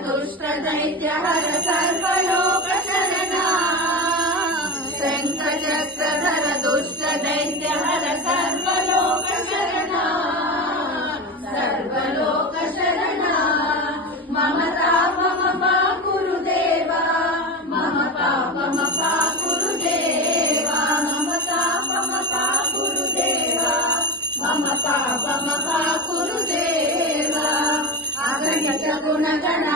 दुष्ट दैत्य हर सर्वलोक शरणा शङ्खचक्रधर दुष्ट दैत्य हर सर्वलोक शरणा सर्वलोक शरणा मम तापमपा गुरुदेवा मम पापमपा गुरुदेवा मम तापमपा गुरुदेवा मम पापमपा गुरुदेवा अगणित गुणगण